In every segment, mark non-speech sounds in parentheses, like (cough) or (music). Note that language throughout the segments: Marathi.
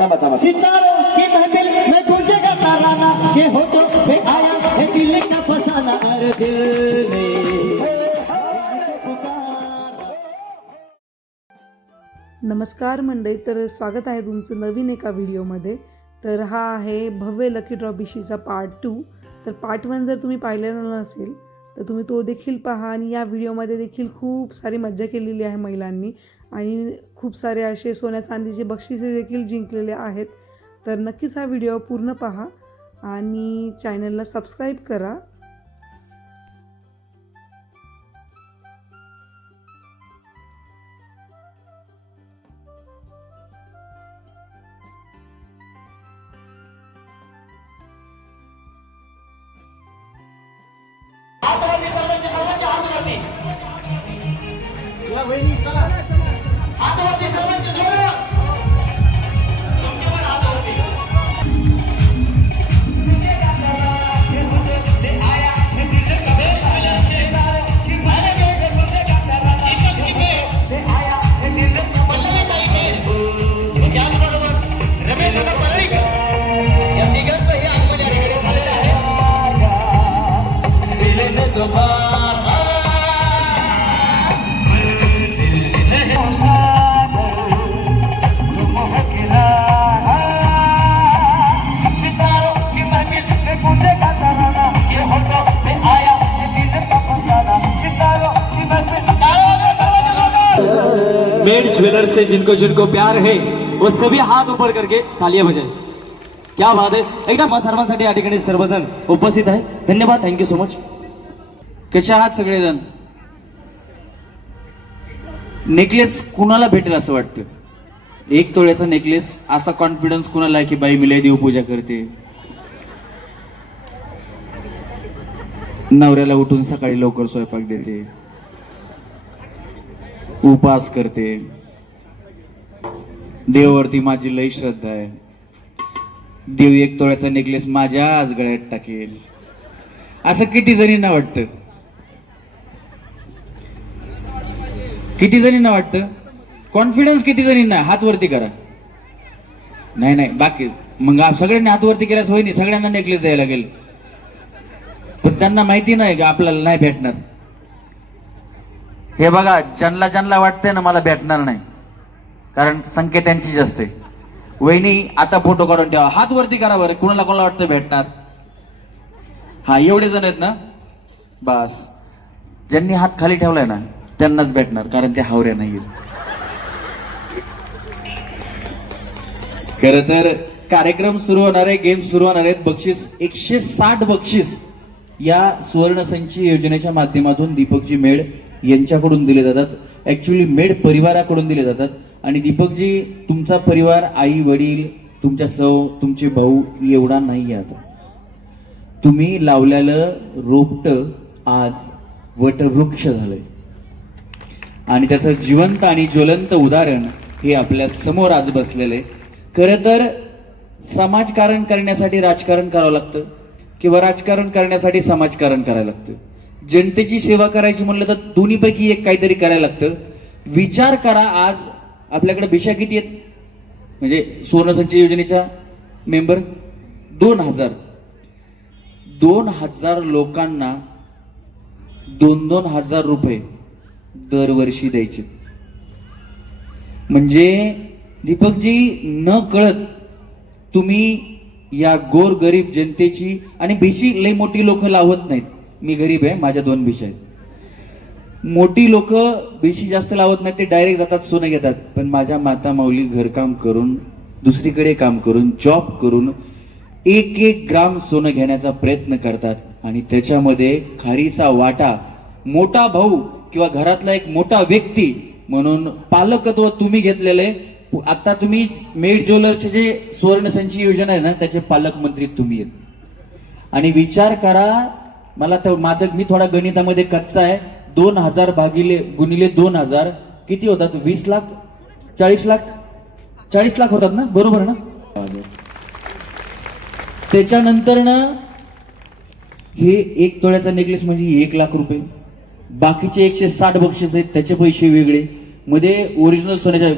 थांबा थांबा सितारों की महफिल में गूंजेगा तराना ये होठों पे आया है दिल का फसाना। अरे दिल ने पुकारा नमस्कार मंडळी तर स्वागत आहे तुमचं नवीन एका व्हिडिओमध्ये. तर हा आहे भव्य लकी ड्रॉ बिशीचा पार्ट टू तर पार्ट वन जर तुम्ही पाहिलेला नसेल तर तुम्ही तो देखील पहा आणि या व्हिडिओमध्ये देखील खूप सारी मज्जा केलेली आहे महिलांनी. आणि खूप सारे असे सोन्या चांदीचे बक्षिसे देखील जिंकलेले आहेत. तर नक्कीच हा व्हिडिओ पूर्ण पहा आणि चॅनलला सबस्क्राईब करा. हातवरती सर्वांचे सर्वांचे ज्वेलर से जिनको जिनको प्यार है वो सभी हात ऊपर करके तालिया बजाय क्या बात आहे एकदा सर्वांसाठी या ठिकाणी सर्वजण उपस्थित आहे. धन्यवाद. थँक्यू सो मच कसे आहात सगळेजण? नेकलेस कुणाला भेटेल असं वाटतं? एक तोळ्याचा नेकलेस असा कॉन्फिडन्स कुणाला आहे की बाई मिले देव पूजा करते? नवऱ्याला उठून सकाळी लवकर स्वयंपाक देते. उपास करते. देववरती माझी लई श्रद्धा आहे. देव एक तोळ्याचा नेकलेस माझ्या आज गळ्यात टाकेल. असं किती जणींना वाटतं? किती जणींना वाटतं? कॉन्फिडन्स किती जणींना हात वरती करा. नाही नाही बाकी मग सगळ्यांनी हात वरती केल्यास होईनी सगळ्यांना नेकलेस द्यायला लागेल. पण त्यांना माहिती नाही का आपल्याला नाही भेटणार? हे बघा ज्यांना ज्यांना वाटतंय ना मला भेटणार नाही. कारण संख्या त्यांचीच असते. वहिनी आता फोटो काढून ठेवा. हात वरती करा बरं. कुणाला कोणाला वाटतं भेटणार? हा एवढे जण आहेत ना? बस. ज्यांनी हात खाली ठेवलाय ना त्यांनाच भेटणार कारण ते हावऱ्या नाही खर तर कार्यक्रम सुरू होणार आहे गेम सुरू होणार आहेत. बक्षीस एकशे साठ बक्षीस या सुवर्ण संची योजनेच्या माध्यमातून दीपकजी मेड यांच्याकडून दिले जातात. ऍक्च्युली मेड परिवाराकडून दिले जातात. आणि दीपकजी तुमचा परिवार आई वडील तुमच्या सौ तुमचे भाऊ एवढा नाही आहे आता. तुम्ही लावलेलं रोपट आज वटवृक्ष झालंय. आणि त्याचं जिवंत आणि ज्वलंत उदाहरण हे आपल्यासमोर आज बसलेलं आहे. खरं तर समाजकारण करण्यासाठी राजकारण करावं लागतं किंवा राजकारण करण्यासाठी समाजकारण करायला लागतं. जनतेची सेवा करायची म्हणलं तर दोन्हीपैकी एक काहीतरी करायला लागतं. विचार करा आज आपल्याकडे भिशा किती आहेत? म्हणजे सुवर्णसंचय योजनेच्या मेंबर? दोन हजार. दोन हजार लोकांना दोन दोन हजार रुपये दरवर्षी द्यायचे. म्हणजे दीपकजी न कळत तुम्ही या गोर गरीब जनतेची आणि भिशी लई मोठी लोक लावत नाहीत. मी गरीब आहे माझ्या दोन भिशा आहेत. मोठी लोक बेशी जास्त लावत नाही ते डायरेक्ट जातात सोनं घेतात. पण माझ्या माता माऊली घरकाम करून दुसरीकडे काम करून जॉब करून एक एक ग्राम सोनं घेण्याचा प्रयत्न करतात. आणि त्याच्यामध्ये खारीचा वाटा मोठा भाऊ किंवा घरातला एक मोठा व्यक्ती म्हणून पालकत्व तुम्ही घेतलेले आता तुम्ही मेड ज्वेलरचे जे सुवर्ण संची योजना आहे ना त्याचे पालकमंत्री तुम्ही आहेत. आणि विचार करा मला तर माझं मी थोडा गणितामध्ये कच्चा आहे. दोन हजार भागिले गुणिले दोन हजार किती होतात? वीस लाख? चाळीस लाख? चाळीस लाख होतात ना? बरोबर ना? त्याच्यानंतर ना हे एक तोळ्याचा नेकलेस म्हणजे एक लाख रुपये. बाकीचे एकशे साठ बक्षीस आहेत त्याचे पैसे वेगळे. मध्ये ओरिजिनल सोन्याच्या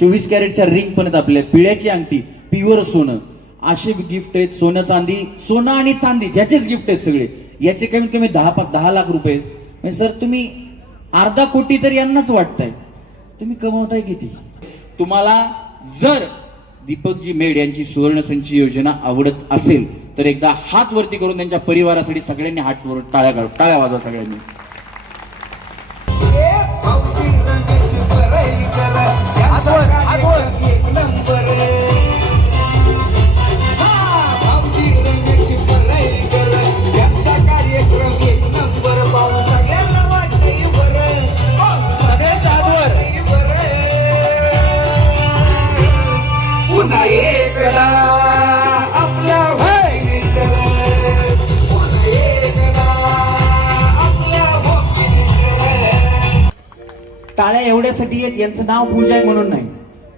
चोवीस कॅरेटच्या रिंग पण आहेत आपल्या. पिळ्याची अंगठी प्युअर सोनं. असे गिफ्ट आहेत. सोनं चांदी सोनं आणि चांदी ह्याचेच गिफ्ट आहेत सगळे. याचे कमीत कमी दहा पा- दहा लाख रुपये. आहेत. सर तुम्ही अर्धा कोटी तर यांनाच वाटताय. तुम्ही कमवताय किती? तुम्हाला जर दीपकजी मेड यांची सुवर्ण संची योजना आवडत असेल तर एकदा हात वरती करून त्यांच्या परिवारासाठी सगळ्यांनी हात वर टाळ्या काढ टाळ्या वाजवा सगळ्यांनी. टाळ्या एवढ्यासाठी आहेत यांचं नाव पूजा आहे म्हणून नाही.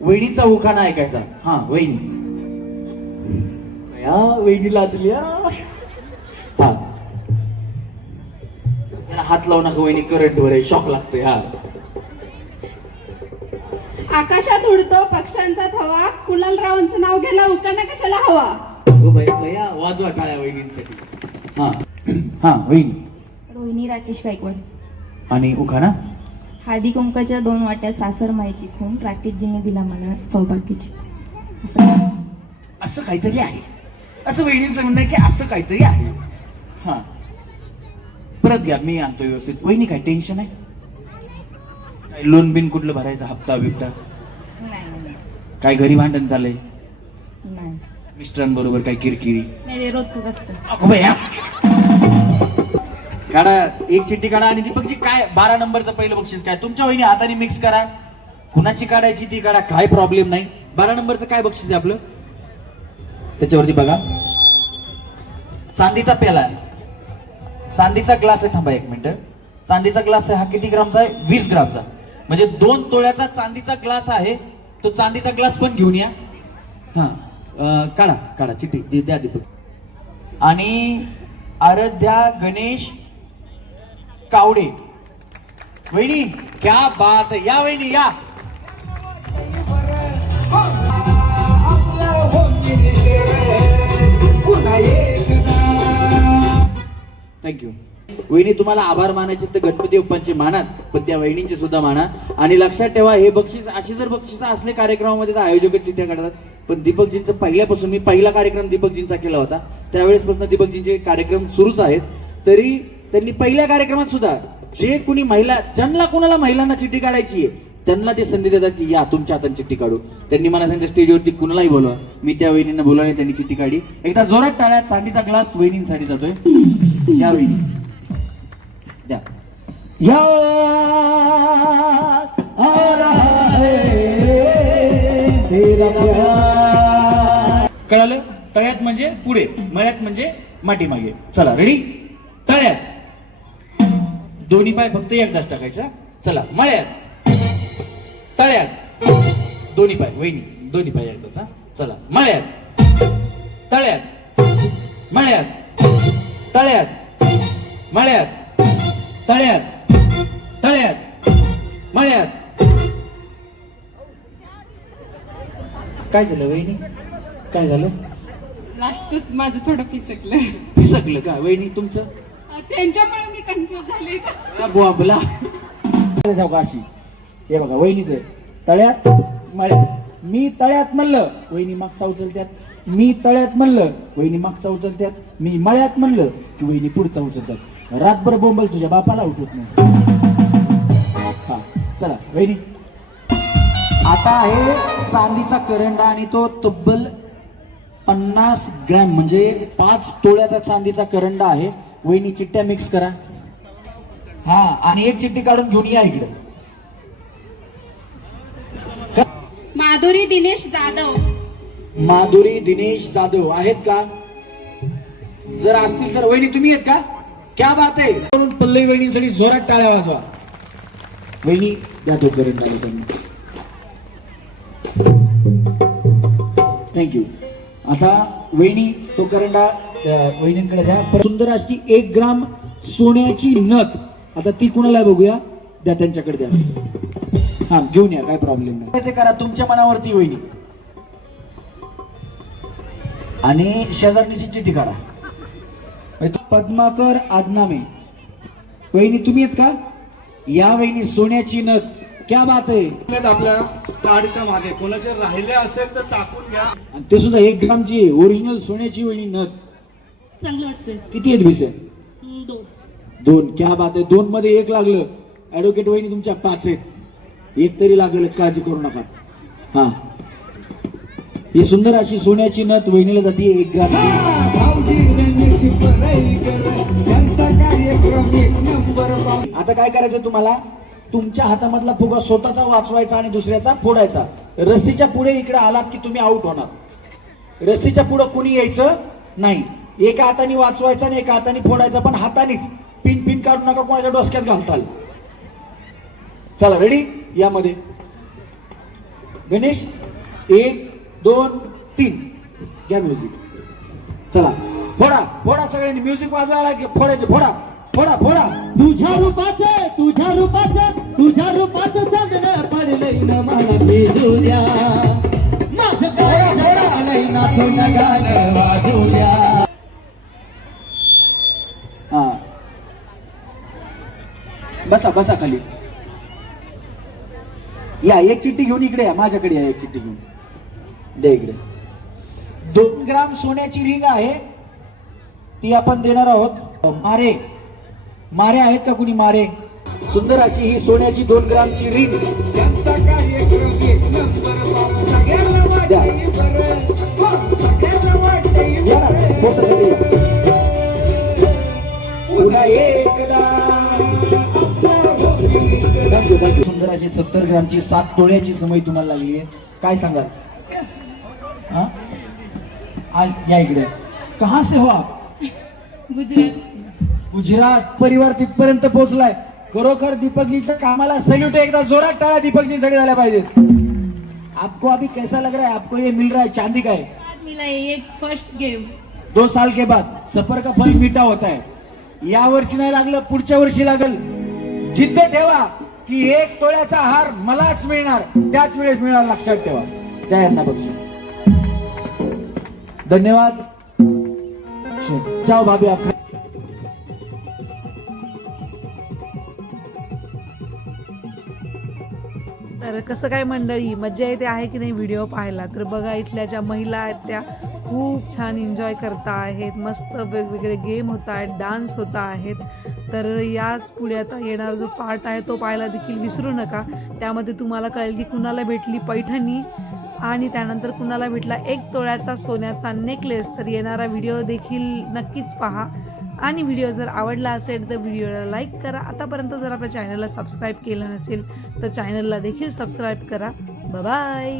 वहिनीचा उखाणा ऐकायचा हा वहिनी. या वहिनी लाजल्या हा. हात लावू नका वहिनी. करंट वर आहे शॉक लागतोय हा. आकाशात उडतो पक्ष्यांचा थवा. कुणालरावांचं नाव घ्यायला उकाना कशाला हवा? हो बाई वाजवा टाळ्या वहिनींसाठी. हा. (clears throat) हा वहिनी. रोहिणी राकेश गायकवाड. आणि उखाणा? हळदी कुंकाच्या दोन वाट्या सासर मायची खून राकेशजीने दिला मला सौभाग्याची. असं काहीतरी आहे. असं वहिनींचं म्हणणं आहे की असं काहीतरी आहे. हा. परत घ्या मी आणतो व्यवस्थित. वहिनी काय टेन्शन आहे? लोन बिन कुठलं भरायचं? हप्ता बिप्ता? काय घरी भांडण चाललंय? नाही. मिस्टरांबरोबर काय किरकिरी? रोजच असतं. काढा एक चिठ्ठी काढा आणि दीपकजी काय बारा नंबरचं पहिलं बक्षीस काय? तुमच्या वहिनी हाताने मिक्स करा. कुणाची काढायची ती काढा काय प्रॉब्लेम नाही. बारा नंबरचं काय बक्षीस आहे आपलं? त्याच्यावरती बघा. चांदीचा पेला आहे. चांदीचा ग्लास आहे थांबा एक मिनिट. चांदीचा ग्लास आहे हा किती ग्रामचा आहे? वीस ग्रामचा. म्हणजे दोन तोळ्याचा चांदीचा ग्लास आहे तो चांदीचा ग्लास पण घेऊन या. हा काढा काढा चिठ्ठी दे- द्या दीपक. आणि आराध्या गणेश कावडे. वहिनी क्या बात या वहिनी या. थँक्यू वहिनी तुम्हाला आभार मानायचे तर गणपती बाप्पांचे मानाच पण त्या वहिनींचे सुद्धा माना. आणि लक्षात ठेवा हे बक्षीस अशी जर बक्षीस असले कार्यक्रमामध्ये तर आयोजकच चित्र काढतात. पण दीपकजींचं पहिल्यापासून मी पहिला कार्यक्रम दीपकजींचा केला होता. त्यावेळेसपासून दीपकजींचे कार्यक्रम सुरूच आहेत. तरी त्यांनी पहिल्या कार्यक्रमात सुद्धा जे कुणी महिला ज्यांना कुणाला महिलांना चिठ्ठी काढायची आहे त्यांना ते संधी देतात की या तुमच्या हाताने चिठ्ठी काढू. त्यांनी मला सांगितलं स्टेजवरती कुणालाही बोलवा. मी त्या वहिनींना बोलवले त्यांनी चिठ्ठी काढली. एकदा जोरात टाळ्यात चांदीचा ग्लास वहिनींसाठी जातोय. या वहिनी. द्या. कळालं? तळ्यात म्हणजे पुढे मळ्यात म्हणजे माटी मागे चला रेडी तळ्यात. दोन्ही पाय फक्त एकदाच टाकायचा. चला मळ्यात. तळ्यात. दोन्ही पाय वहिनी दोन्ही पाय एकदाच हा. चला मळ्यात. तळ्यात. मळ्यात. तळ्यात. मळ्यात. तळ्यात. तळ्यात. मळ्यात. काय झालं वहिनी? काय झालं? लास्टच माझं थोडं फिसकलं. फिसकलं का वहिनी तुमचं? त्यांच्यामुळे मी कन्फ्युज झाले. या अशी हे बघा वहिनीच तळ्यात मी तळ्यात म्हणलं वहिनी मागचा उचलत्यात मी तळ्यात म्हणलं वहिनी मागचा उचलत्यात मी मळ्यात म्हणलं की वहिनी पुढचा उचलतात रातभर बोंबल तुझ्या बापाला उठवत नाही. हा चला वहिनी. आता आहे चांदीचा करंडा आणि तो तब्बल पन्नास ग्रॅम म्हणजे पाच तोळ्याचा चांदीचा करंडा आहे. वहिनी चिट्ट्या मिक्स करा. हा आणि एक चिट्टी काढून घेऊन या इकडे. माधुरी दिनेश जाधव. माधुरी दिनेश जाधव आहेत का? जर असतील तर वहिनी तुम्ही आहेत का? क्या बात आहे. म्हणून पल्लवी वहिनीसाठी जोरात टाळ्या वाजवा. वहिनी द्या तो करंट आला त्यांनी थँक्यू आता वहिनी तो करंडा वहिनींकडे द्या सुंदर अशी एक ग्राम सोन्याची नथ. आता ती कुणाला बघूया? द्या त्यांच्याकडे द्या. हा घेऊन या काय प्रॉब्लेम नाही. त्याचे करा तुमच्या मनावरती वहिनी. आणि शेजारणीची चिठ्ठी करा. म्हणजे पद्माकर आदनामे. वहिनी तुम्ही आहेत का? या वहिनी सोन्याची नथ. क्या बात आहे. आपल्या गाडीच्या मागे. कोणाचे राहिले असेल तर टाकून घ्या. ते सुद्धा एक ग्रामची ओरिजिनल सोन्याची वहिनी नथ. चांगलं वाटतंय. किती आहेत भिसे दोन. दोन. क्या बात आहे. दोन मध्ये एक लागलं. ऍडव्होकेट वहिनी तुमच्या पाच आहेत. एक तरी लागेलच काळजी करू नका. हा. ही सुंदर अशी सोन्याची नथ वहिनीला जाते. एक ग्राम. आता काय करायचं तुम्हाला? तुमच्या हातामधला फुगा स्वतःचा वाचवायचा आणि दुसऱ्याचा फोडायचा. रस्तीच्या पुढे इकडे आलात की तुम्ही आउट होणार. रस्तीच्या पुढे कुणी यायचं? नाही. एका हाताने वाचवायचा आणि एका हाताने फोडायचा पण हातानेच पिन पिन काढू नका कोणाच्या डोसक्यात घालताल. चला रेडी यामध्ये. गणेश एक दोन तीन. घ्या म्युझिक चला. फोडा फोडा सगळ्यांनी. म्युझिक वाजवायला फोडायचे फोडा. फोडा फोडा. तुझ्या रूपाचं तुझ्या रूपाचं तुझ्या रूपाचं चांदणं पडले न मला बसा बसा खाली. या एक चिठ्ठी घेऊन इकडे या माझ्याकडे या एक चिठ्ठी घेऊन. दे इकडे. दोन ग्राम सोन्याची रिंग आहे ती आपण देणार आहोत. मारे. मारे आहेत का कुणी मारे? सुंदर अशी ही सोन्याची दोन ग्रामची रिंग. यांचा कार्यक्रम थँक्यू सुंदर अशी सत्तर ग्रामची सात तोळ्याची समय तुम्हाला लागली आहे. काय सांगाल? हा? या इकडे. कहा से हो आप? गुजरात. गुजरात परिवार तिथपर्यंत पोहोचलाय. खरोखर दीपकजीच्या कामाला सल्यूट एकदा जोरात टाळा दीपकजीसाठी झाल्या पाहिजेत. आपको अभी कैसा लग रहा है? आपको ये मिल रहा है? चांदी का है? मिला एक फर्स्ट गेम दो साल के बाद. सफर का फल मीठा होता है. या वर्षी नाही लागलं पुढच्या वर्षी लागल. जिद्द ठेवा. की एक तोळ्याचा हार मलाच मिळणार त्याच वेळेस मिळणार लक्षात ठेवा. त्या यांना बक्षीस. धन्यवाद. जाओ भाभी आप तर कसं काय मंडळी मजा येते आहे की नाही व्हिडिओ पाहायला? तर बघा इथल्या ज्या महिला आहेत त्या खूप छान एन्जॉय करता आहेत. मस्त वेगवेगळे गेम होत आहेत डान्स होत आहेत. तर याच पुढे आता येणारा जो पार्ट आहे तो पाहायला देखील विसरू नका. त्यामध्ये तुम्हाला कळेल की कुणाला भेटली पैठणी आणि त्यानंतर कुणाला भेटला एक तोळ्याचा सोन्याचा नेकलेस तर येणारा व्हिडिओ देखील नक्कीच पहा. आणि व्हिडिओ जर आवडला असेल तर व्हिडिओला लाईक करा. आतापर्यंत जर आपल्या चॅनलला सबस्क्राईब केलं नसेल तर चॅनलला देखील सबस्क्राईब करा. बाय